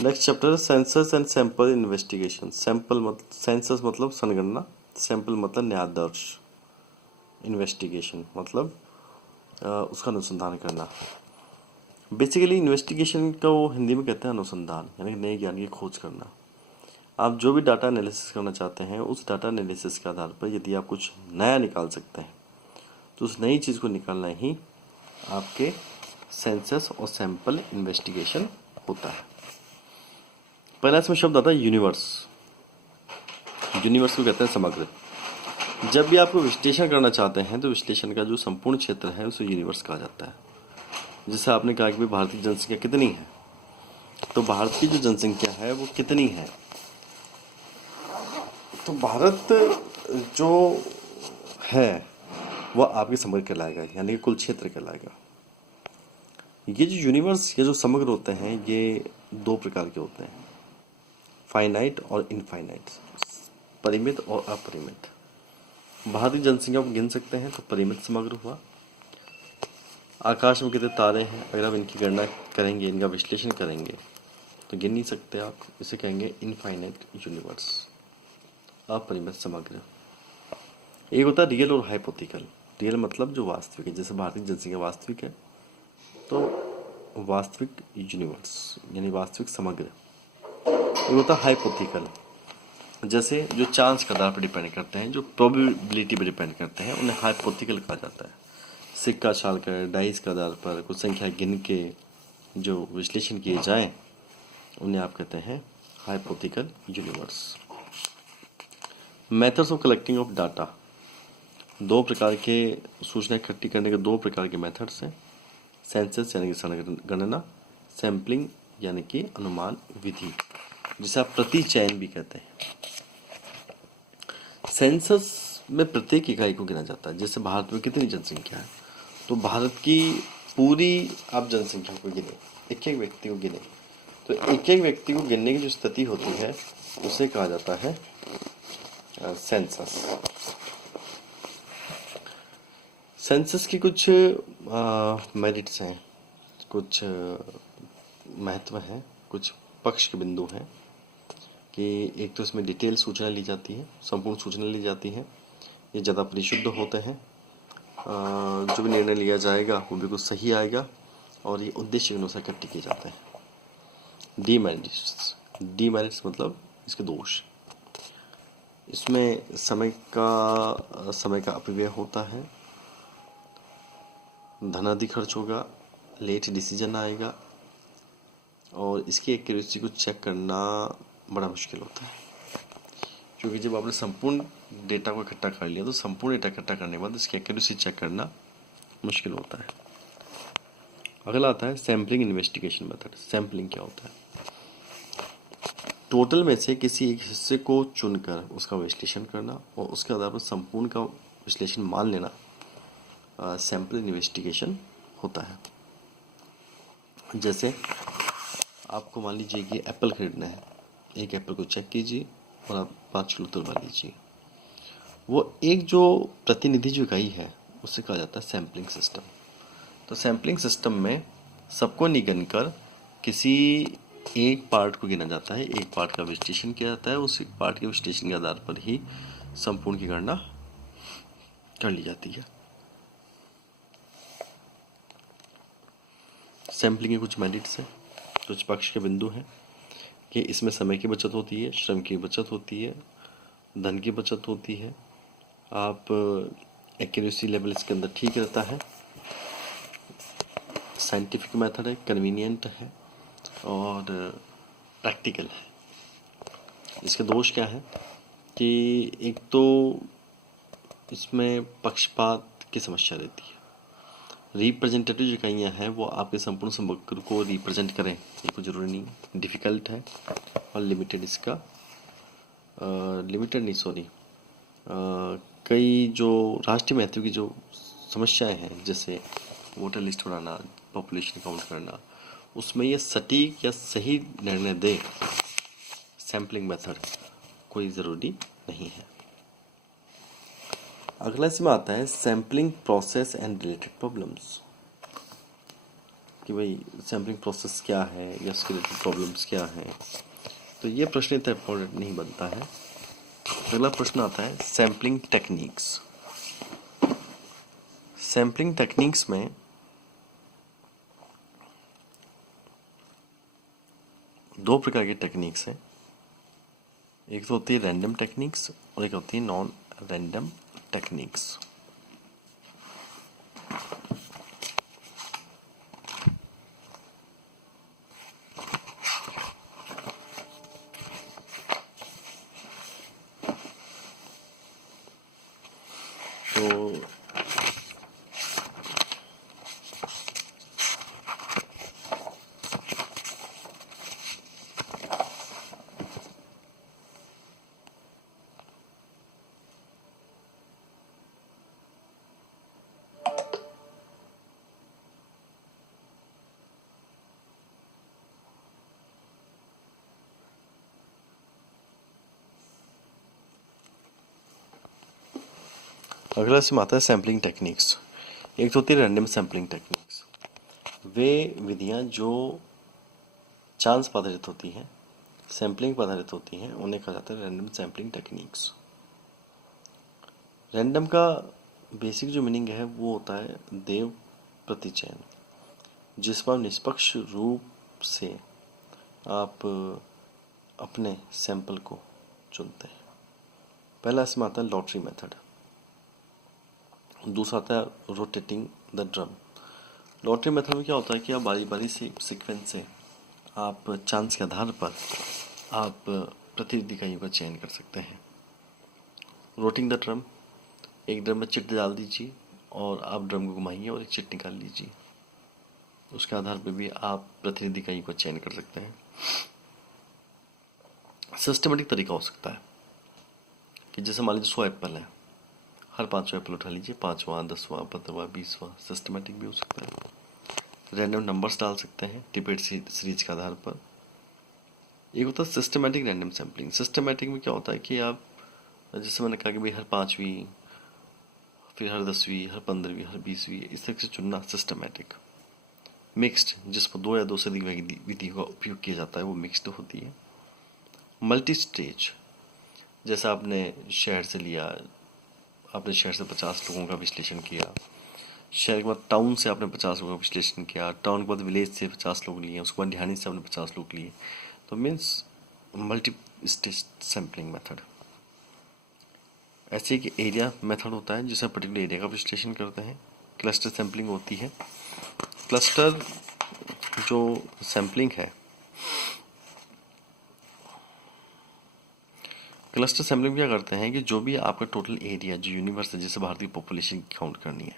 Next chapter census and sample investigation. Sample मतलब census मतलब संगणना, सैंपल मतलब न्यायादर्श, इन्वेस्टिगेशन मतलब उसका अनुसंधान करना। बेसिकली इन्वेस्टिगेशन को हिंदी में कहते हैं अनुसंधान, यानी नए ज्ञान की खोज करना। आप जो भी डाटा एनालिसिस करना चाहते हैं, उस डाटा एनालिसिस के आधार पर यदि आप कुछ नया निकाल सकते हैं तो उस नई चीज़ को निकालना ही आपके सेंसस और सैंपल इन्वेस्टिगेशन होता है। पहला इसमें शब्द आता है यूनिवर्स। यूनिवर्स को कहते हैं समग्र। जब भी आपको विश्लेषण करना चाहते हैं तो विश्लेषण का जो संपूर्ण क्षेत्र है उसे यूनिवर्स कहा जाता है। जैसे आपने कहा कि भारत की जनसंख्या कितनी है, तो भारत की जो जनसंख्या है वो कितनी है, तो भारत जो है वह आपके समग्र कहलाएगा, यानी कि कुल क्षेत्र कहलाएगा। ये जो यूनिवर्स, ये जो समग्र होते हैं, ये दो प्रकार के होते हैं, फाइनाइट और इनफाइनाइट, परिमित और अपरिमित। भारतीय जनसंख्या को गिन सकते हैं तो परिमित समग्र हुआ। आकाश में कितने तारे हैं, अगर आप इनकी गणना करेंगे, इनका विश्लेषण करेंगे तो गिन नहीं सकते आप, इसे कहेंगे इनफाइनाइट यूनिवर्स, अपरिमित समग्र। एक होता है रियल और हाइपोथेटिकल। रियल मतलब जो वास्तविक है, जैसे भारतीय जनसंख्या वास्तविक है तो वास्तविक यूनिवर्स यानी वास्तविक समग्र। एक होता है हाइपोथेटिकल, जैसे जो चांस के आधार पर डिपेंड करते हैं, जो प्रोबेबिलिटी पर डिपेंड करते हैं, उन्हें हाइपोथेटिकल कहा जाता है। सिक्का छाल कर, डाइस के आधार पर कुछ संख्या गिन के जो विश्लेषण किए जाएं, उन्हें आप कहते हैं hypothetical universe. Methods of collecting of data. दो प्रकार के सूचना इकट्ठी करने के दो प्रकार के मेथड्स हैं। सेंसस यानी कि संगणना, सैम्पलिंग यानी कि अनुमान विधि, जिसे आप प्रतिचयन भी कहते हैं। सेंसस में प्रत्येक इकाई को गिना जाता है। जैसे भारत में कितनी जनसंख्या है, तो भारत की पूरी आप जनसंख्या को गिने, एक एक व्यक्ति को गिने, तो एक एक व्यक्ति को गिनने की जो स्थिति होती है उसे कहा जाता है सेंसस। सेंसस की कुछ मेरिट्स हैं, कुछ महत्व हैं, कुछ पक्ष के बिंदु हैं कि एक तो इसमें डिटेल सूचना ली जाती है, संपूर्ण सूचना ली जाती है, ये ज़्यादा परिशुद्ध होते हैं, जो भी निर्णय लिया जाएगा वो बिल्कुल सही आएगा और ये उद्देश्य के अनुसार इकट्ठे किए जाते हैं। डीमेरिट्स मतलब इसके दोष, इसमें समय का अपव्यय होता है, धनादि खर्च होगा, लेट डिसीजन आएगा और इसकी एक्यूरेसी को चेक करना बड़ा मुश्किल होता है, क्योंकि जब आपने संपूर्ण डेटा को इकट्ठा कर लिया तो संपूर्ण डेटा इकट्ठा करने के बाद इसकी एक्यूरेसी चेक करना मुश्किल होता है। अगला आता है सैम्पलिंग इन्वेस्टिगेशन मेथड। सैम्पलिंग क्या होता है? टोटल में से किसी एक हिस्से को चुनकर उसका विश्लेषण करना और उसके आधार पर संपूर्ण का विश्लेषण मान लेना सैंपल इन्वेस्टिगेशन होता है। जैसे आपको मान लीजिए कि एप्पल खरीदना है, एक एप्पल को चेक कीजिए और आप 5 किलो तुलवा लीजिए। वो एक जो प्रतिनिधि जो इकाई है उसे कहा जाता है सैम्पलिंग सिस्टम। तो सैम्पलिंग सिस्टम में सबको नहीं गिनकर किसी एक पार्ट को गिना जाता है, एक पार्ट का विश्लेषण किया जाता है, उस पार्ट के विश्लेषण के आधार पर ही संपूर्ण की गणना कर ली जाती है। सैम्पलिंग के कुछ मेरिट्स हैं, कुछ पक्ष के बिंदु हैं कि इसमें समय की बचत होती है, श्रम की बचत होती है, धन की बचत होती है, आप एक्यूरेसी लेवल इसके अंदर ठीक रहता है, साइंटिफिक मेथड है, कन्वीनियंट है और प्रैक्टिकल है। इसके दोष क्या है कि एक तो इसमें पक्षपात की समस्या रहती है, रिप्रेजेंटेटिव जो इकाइयाँ हैं वो आपके संपूर्ण समग्र को रिप्रेजेंट करें ये कोई ज़रूरी नहीं, डिफ़िकल्ट है और लिमिटेड इसका लिमिटेड नहीं सॉरी कई जो राष्ट्रीय महत्व की जो समस्याएं हैं, जैसे वोटर लिस्ट बनाना, पॉपुलेशन काउंट करना, उसमें ये सटीक या सही निर्णय दे सैम्पलिंग मेथड कोई ज़रूरी नहीं है। अगला इसमें आता है sampling process and related problems. कि भाई सैम्पलिंग प्रोसेस क्या है या उसके रिलेटेड प्रॉब्लम्स क्या हैं, तो ये प्रश्न इतना इम्पोर्टेंट नहीं बनता है। अगला प्रश्न आता है सैम्पलिंग टेक्निक्स। सैम्पलिंग टेक्निक्स में दो प्रकार की टेक्निक्स हैं। एक तो होती है रैंडम टेक्निक्स और एक होती है नॉन रैंडम टेक्निक्स। तो अगला इसमें आता है सैम्पलिंग टेक्निक्स। एक तो होती है रैंडम सैम्पलिंग टेक्निक्स। वे विधियां जो चांस पर आधारित होती हैं, सैम्पलिंग पर आधारित होती हैं, उन्हें कहा जाता है रैंडम सैम्पलिंग टेक्निक्स। रैंडम का बेसिक जो मीनिंग है वो होता है देव प्रतिचयन, जिस पर निष्पक्ष रूप से आप अपने सैंपल को चुनते हैं। पहला इसमें आता है लॉटरी मेथड। दूसरा आता है rotating the drum. Lottery method में क्या होता है कि आप बारी बारी से सीक्वेंस से आप चांस के आधार पर आप प्रतिनिधि इकाइयों का चयन कर सकते हैं। रोटिंग द ड्रम, एक ड्रम में चिट डाल दीजिए और आप ड्रम को घुमाइए और एक चिट निकाल लीजिए। उसके आधार पर भी आप प्रतिनिधि इकाइयों का चयन कर सकते हैं। सिस्टमेटिक तरीका हो सकता है कि जैसे मान लीजिए 100 एप्पल है, हर 5 एप्पल उठा लीजिए, 5वां 10वां 15वां 20वां। सिस्टमेटिक भी हो सकता है। रैंडम नंबर्स डाल सकते हैं डिबेट सीरीज के आधार पर। एक होता है सिस्टमेटिक रैंडम सैम्पलिंग। सिस्टमेटिक में क्या होता है कि आप जैसे मैंने कहा कि भाई हर 5वीं, फिर हर 10वीं, हर 15वीं, हर 20वीं, इस तरह से चुनना सिस्टमेटिक। मिक्स्ड, जिस पर 2 या 2 से अधिक विधियों का उपयोग किया जाता है, वो मिक्स्ड होती है। मल्टी स्टेज, जैसा आपने शहर से लिया, आपने शहर से 50 लोगों का विश्लेषण किया, शहर के बाद टाउन से आपने 50 लोगों का विश्लेषण किया, टाउन के बाद विलेज से 50 लोग लिए, उसके बाद ढाणी से आपने 50 लोग लिए, तो means multi stage sampling method. ऐसे एक एरिया मेथड होता है जिसमें पर्टिकुलर एरिया का विश्लेषण करते हैं। क्लस्टर सैम्पलिंग होती है। क्लस्टर जो सैम्पलिंग है, क्लस्टर सैम्पलिंग क्या करते हैं कि जो भी आपका टोटल एरिया जो यूनिवर्स है, जैसे भारतीय पॉपुलेशन की काउंट करनी है,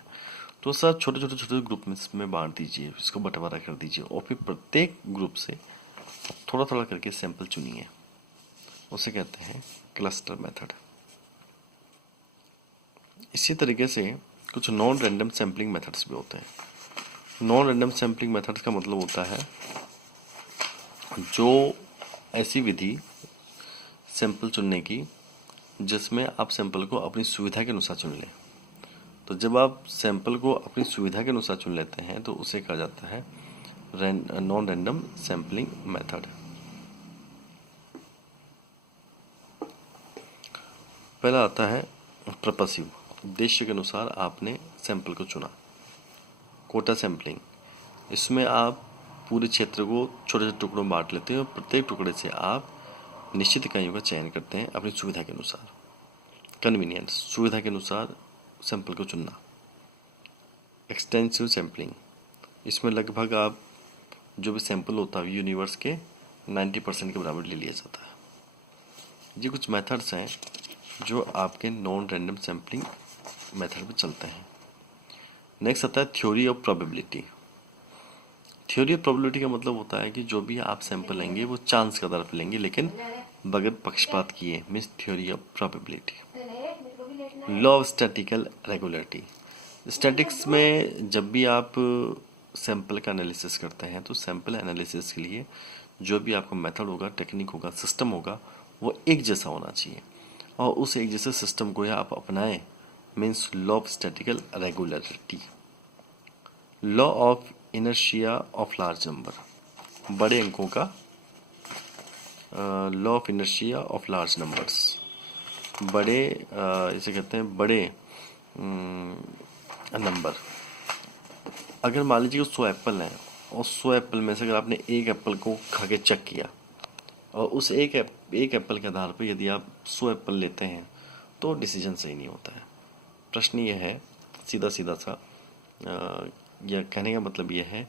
तो सब छोटे छोटे छोटे ग्रुप में बांट दीजिए, इसको बंटवारा कर दीजिए और फिर प्रत्येक ग्रुप से थोड़ा थोड़ा करके सैंपल चुनिए। उसे कहते हैं क्लस्टर मेथड। इसी तरीके से कुछ नॉन रैंडम सैम्पलिंग मेथड्स भी होते हैं। नॉन रैंडम सैम्पलिंग मेथड्स का मतलब होता है जो ऐसी विधि सैंपल चुनने की जिसमें आप सैंपल को अपनी सुविधा के अनुसार चुन लें। तो जब आप सैंपल को अपनी सुविधा के अनुसार चुन लेते हैं तो उसे कहा जाता है नॉन रैंडम सैम्पलिंग मेथड। पहला आता है प्रपसिव, उद्देश्य के अनुसार आपने सैंपल को चुना। कोटा सैंपलिंग, इसमें आप पूरे क्षेत्र को छोटे छोटे टुकड़ों में बांट लेते हैं और प्रत्येक टुकड़े से आप निश्चित इकाइयों का चयन करते हैं अपनी सुविधा के अनुसार। कन्वीनियंस, सुविधा के अनुसार सैंपल को चुनना। एक्सटेंसिव सैंपलिंग, इसमें लगभग आप जो भी सैंपल होता है यूनिवर्स के 90% के बराबर ले लिया जाता है। ये कुछ मेथड्स हैं जो आपके नॉन रैंडम सैंपलिंग मेथड पे चलते हैं। नेक्स्ट आता है theory of probability. Theory of probability का मतलब होता है कि जो भी आप सैंपल लेंगे वो चांस के आधार पर लेंगे, लेकिन बगैर पक्षपात किए, means theory of probability. Law of statistical regularity, statics में जब भी आप सैंपल का एनालिसिस करते हैं तो सैंपल एनालिसिस के लिए जो भी आपका मेथड होगा, टेक्निक होगा, सिस्टम होगा, वो एक जैसा होना चाहिए और उस एक जैसे सिस्टम को आप अपनाएं, means law of statistical regularity. Law of inertia of large number, बड़े अंकों का law of inertia of large numbers, बड़े इसे कहते हैं बड़े नंबर। अगर मान लीजिए 100 एप्पल हैं और 100 एप्पल में से अगर आपने एक एप्पल को खा के चेक किया और उस एक एप्पल के आधार पर यदि आप 100 एप्पल लेते हैं तो डिसीजन सही नहीं होता है। प्रश्न ये है सीधा सीधा सा, या कहने का मतलब ये है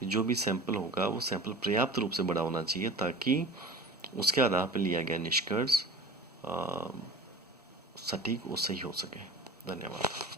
कि जो भी सैंपल होगा वो सैंपल पर्याप्त रूप से बड़ा होना चाहिए ताकि उसके आधार पर लिया गया निष्कर्ष सटीक और सही हो सके। धन्यवाद।